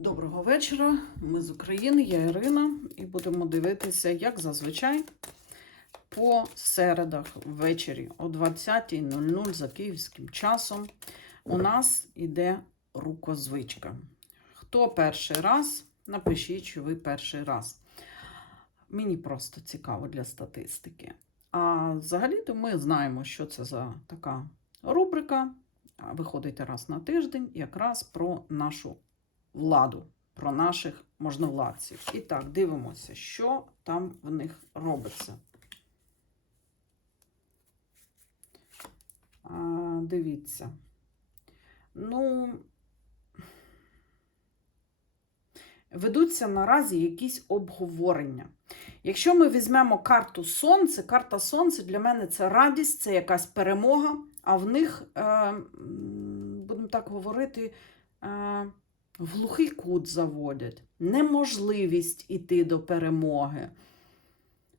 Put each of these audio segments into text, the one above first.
Доброго вечора. Ми з України, я Ірина, і будемо дивитися, як зазвичай, по середах ввечері о 20.00 за київським часом у нас іде рукозвичка. Хто перший раз, напишіть, що ви перший раз. Мені просто цікаво для статистики. А взагалі-то ми знаємо, що це за така рубрика. Виходить раз на тиждень, якраз про нашу владу, про наших можновладців. І так, дивимося, що там в них робиться. А, дивіться. Ну, ведуться наразі якісь обговорення. Якщо ми візьмемо карту Сонце, карта Сонце для мене це радість, це якась перемога, а в них, е, будемо так говорити, е, в глухий кут заводять, неможливість іти до перемоги.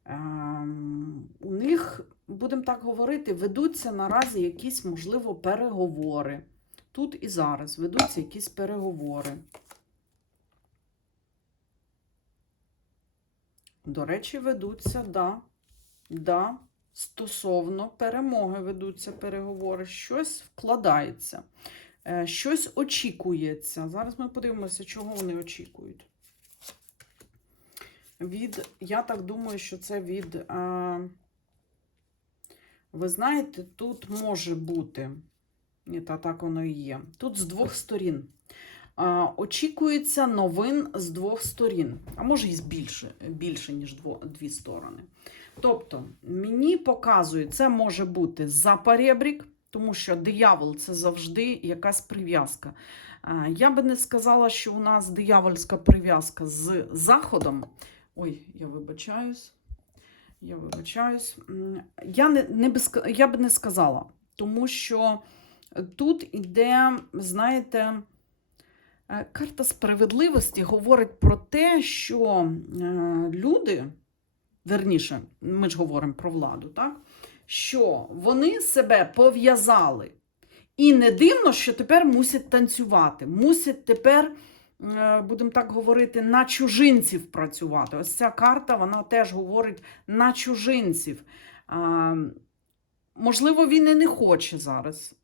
Ем, у них, будемо так говорити, ведуться наразі якісь, можливо, переговори. Тут і зараз ведуться якісь переговори. До речі, ведуться, да, да, стосовно перемоги ведуться переговори. Щось вкладається. Е, Щось очікується. Зараз ми подивимося, чого вони очікують. Від, я так думаю, що це від. Е, ви знаєте, тут може бути. Ні, та так воно і є. Тут з двох сторін. Е, очікується новин з двох сторін. А може і більше, більше ніж дво, дві сторони. Тобто, мені показує, це може бути за перебрік, тому що диявол це завжди якась прив'язка. Я би не сказала, що у нас диявольська прив'язка з Заходом. Ой, я вибачаюсь. Я вибачаюсь. Я, не, не би, я би не сказала, тому що тут іде, знаєте, е, карта справедливості говорить про те, що е, люди, верніше, ми ж говоримо про владу, так? Що вони себе пов'язали. І не дивно, що тепер мусять танцювати, мусять тепер, е, будемо так говорити, на чужинців працювати. Ось ця карта вона теж говорить на чужинців. Можливо, він і не хоче зараз.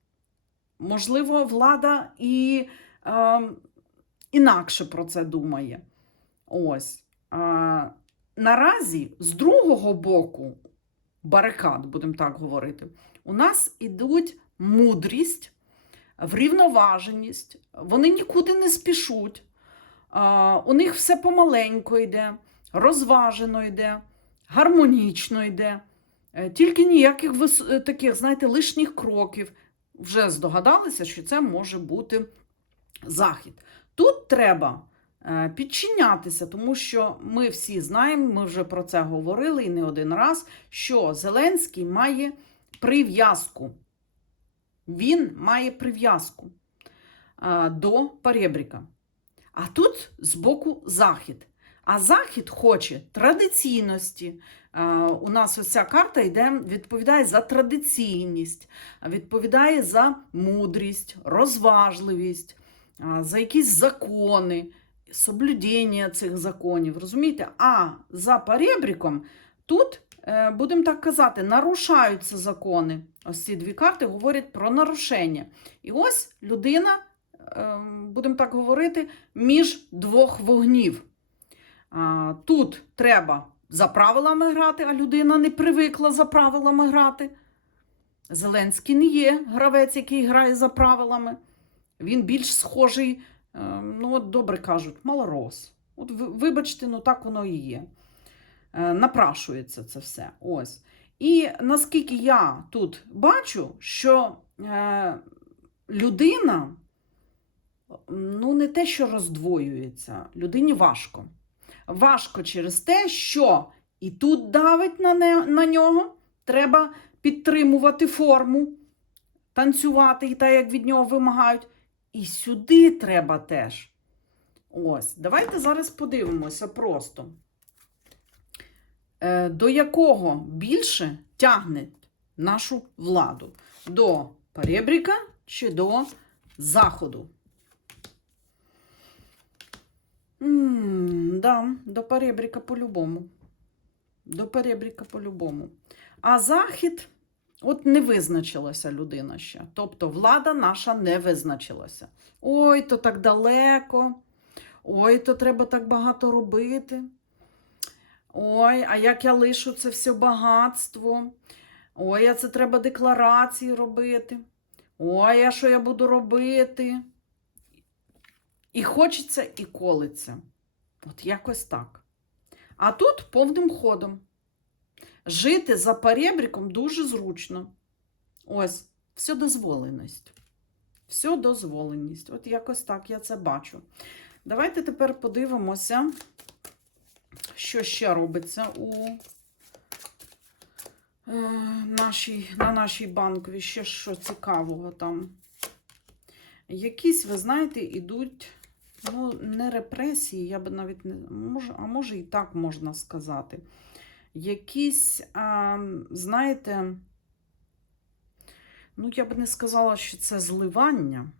Можливо, влада і е, інакше про це думає. Ось. А, наразі, з другого боку, барикад, будемо так говорити, у нас ідуть мудрість, врівноваженість, вони нікуди не спішуть. У них все помаленько йде, розважено йде, гармонічно йде. Е, Тільки ніяких е, таких, знаєте, лишніх кроків. Вже здогадалися, що це може бути захід. Тут треба підчинятися, тому що ми всі знаємо, ми вже про це говорили і не один раз, що Зеленський має прив'язку. Він має прив'язку е, до перебріка. А тут збоку захід. А захід хоче традиційності. Е, У нас ось ця карта йде, відповідає за традиційність, відповідає за мудрість, розважливість, за якісь закони, соблюдення цих законів. Розумієте? А за перебріком тут, е, будемо так казати, нарушаються закони. Ось ці дві карти говорять про нарушення. І ось людина, е, будемо так говорити, між двох вогнів. Тут треба за правилами грати, а людина не привикла за правилами грати. Зеленський не є гравець, який грає за правилами. Він більш схожий, ну, от добре кажуть, малорос. От вибачте, ну так воно і є. Е, Напрашується це все. Ось. І наскільки я тут бачу, що е, людина ну, не те, що роздвоюється, людині важко. Важко через те, що і тут давить на, не, на нього, треба підтримувати форму, танцювати і так, як від нього вимагають. І сюди треба теж. Ось, давайте зараз подивимося просто. Е, до якого більше тягне нашу владу? До перебріка чи до заходу? Да, до перебріка по-любому. До перебріка по-любому. А захід, от не визначилася людина ще. Тобто влада наша не визначилася. Ой, то так далеко. Ой, то треба так багато робити. Ой, а як я лишу це все багатство? Ой, а це треба декларації робити. Ой, а що я буду робити? І хочеться, і колиться. От якось так. А тут повним ходом. Жити за перебріком дуже зручно. Ось, все дозволеність. Все дозволеність. От якось так я це бачу. Давайте тепер подивимося, що ще робиться у е, нашій, на нашій банковій. Ще що цікавого там. Якісь, ви знаєте, ідуть ну, не репресії, я би навіть не може, а може і так можна сказати. Якісь, а, знаєте, ну, я би не сказала, що це зливання.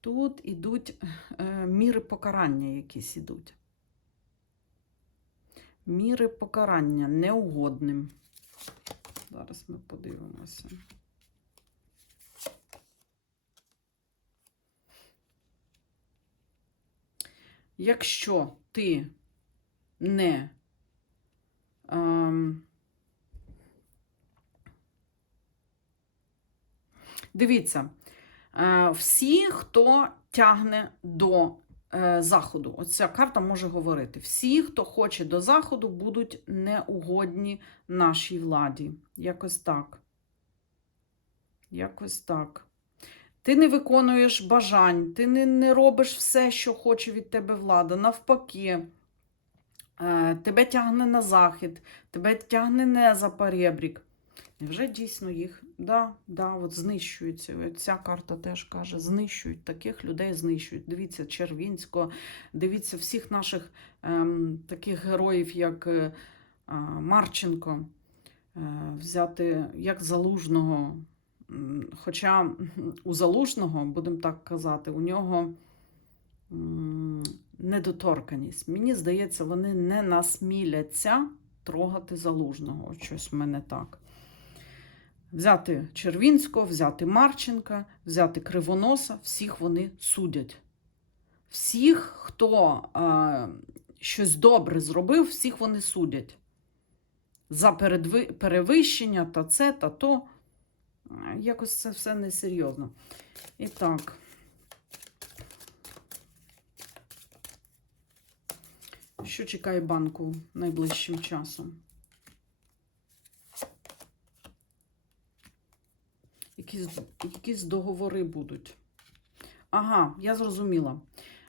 Тут ідуть е, міри покарання якісь ідуть. Міри покарання неугодним. Зараз ми подивимося. Якщо ти не дивіться, е, всі, хто тягне до е, заходу, оця карта може говорити: всі, хто хоче до заходу, будуть неугодні нашій владі. Якось так. Якось так. Ти не виконуєш бажань, ти не, не робиш все, що хоче від тебе влада. Навпаки, тебе тягне на захід, тебе тягне не за перебрік. Невже дійсно їх да, да, от знищуються? Ця карта теж каже, знищують таких людей, знищують. Дивіться, Червінського, дивіться всіх наших ем, таких героїв, як е, Марченко, е, взяти як Залужного. Хоча у Залужного, будемо так казати, у нього недоторканість. Мені здається, вони не насміляться трогати Залужного. Щось в мене так. Взяти Червінського, взяти Марченка, взяти Кривоноса, всіх вони судять. Всіх, хто е, щось добре зробив, всіх вони судять. За перевищення та це, та то. Якось це все несерйозно. І так. Що чекає банку найближчим часом? Якісь, якісь договори будуть. Ага, я зрозуміла.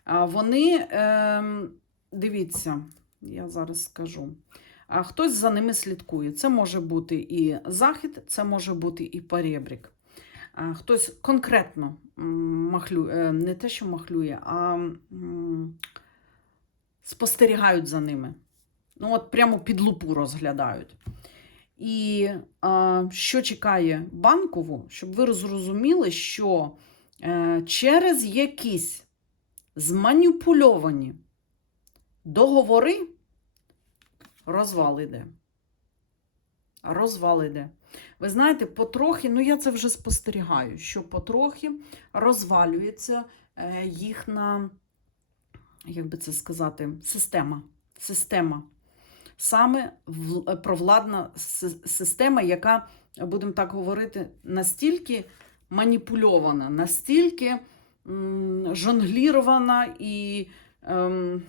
Вони, ем, дивіться, я зараз скажу. А хтось за ними слідкує. Це може бути і захід, це може бути і перебрік. Хтось конкретно махлює, не те, що махлює, а спостерігають за ними. Ну, от прямо під лупу розглядають. І а, що чекає банкову, щоб ви зрозуміли, що е, через якісь зманіпульовані договори розвал іде. Розвал іде. Ви знаєте, потрохи, ну я це вже спостерігаю, що потрохи розвалюється е, їхня, як би це сказати, система. Система. Саме в- провладна система, яка, будемо так говорити, настільки маніпульована, настільки жонглірована і. Ем,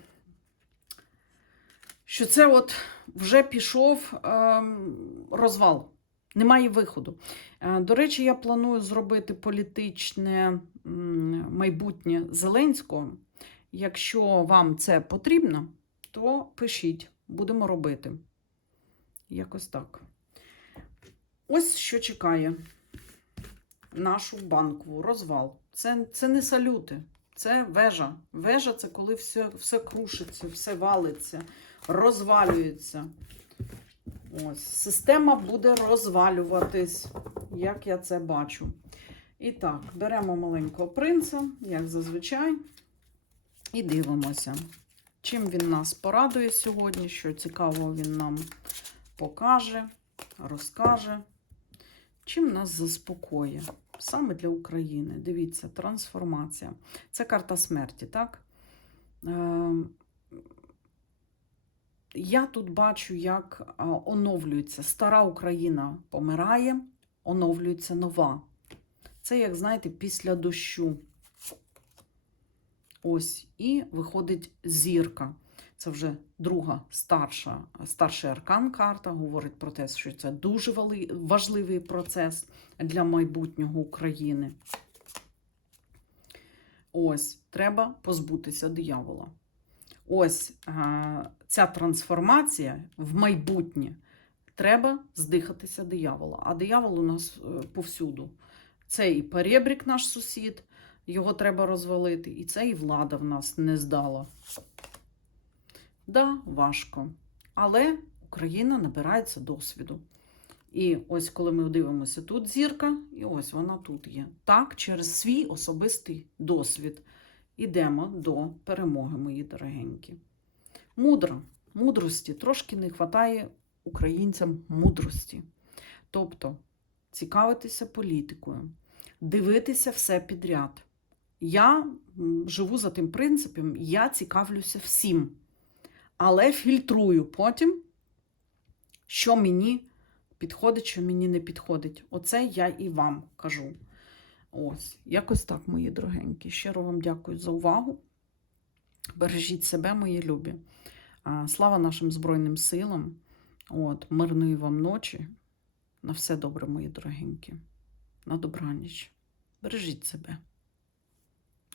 що це от вже пішов ем, розвал. Немає виходу. Е, До речі, я планую зробити політичне майбутнє Зеленського. Якщо вам це потрібно, то пишіть, будемо робити. Якось так. Ось що чекає нашу банкову розвал. Це, це не салюти, це вежа. Вежа це коли все, все крушиться, все валиться, розвалюється. Ось, система буде розвалюватись, як я це бачу. І так, беремо маленького принца, як зазвичай, і дивимося. Чим він нас порадує сьогодні? Що цікавого він нам покаже, розкаже. Чим нас заспокоює? Саме для України. Дивіться, трансформація. Це карта смерті, так? Е, я тут бачу, як оновлюється стара Україна помирає, оновлюється нова. Це, як знаєте, після дощу. Ось, і виходить зірка. Це вже друга старша, старший аркан карта. Говорить про те, що це дуже важливий процес для майбутнього України. Ось, треба позбутися диявола. Ось е, ця трансформація в майбутнє. Треба здихатися диявола. А диявол у нас е, повсюду. Це і перебрік наш сусід, його треба розвалити, і це і влада в нас не здала. Да, важко. Але Україна набирається досвіду. І ось коли ми дивимося, тут зірка, і ось вона тут є. Так, через свій особистий досвід ідемо до перемоги, мої дорогенькі. Мудро, мудрості, трошки не вистачає українцям мудрості. Тобто цікавитися політикою, дивитися все підряд. Я живу за тим принципом, я цікавлюся всім, але фільтрую потім, що мені підходить, що мені не підходить. Оце я і вам кажу. Ось, якось так, мої дорогенькі. Щиро вам дякую за увагу. Бережіть себе, мої любі. Слава нашим Збройним силам. От, мирної вам ночі. На все добре, мої дорогенькі. На добраніч. Бережіть себе.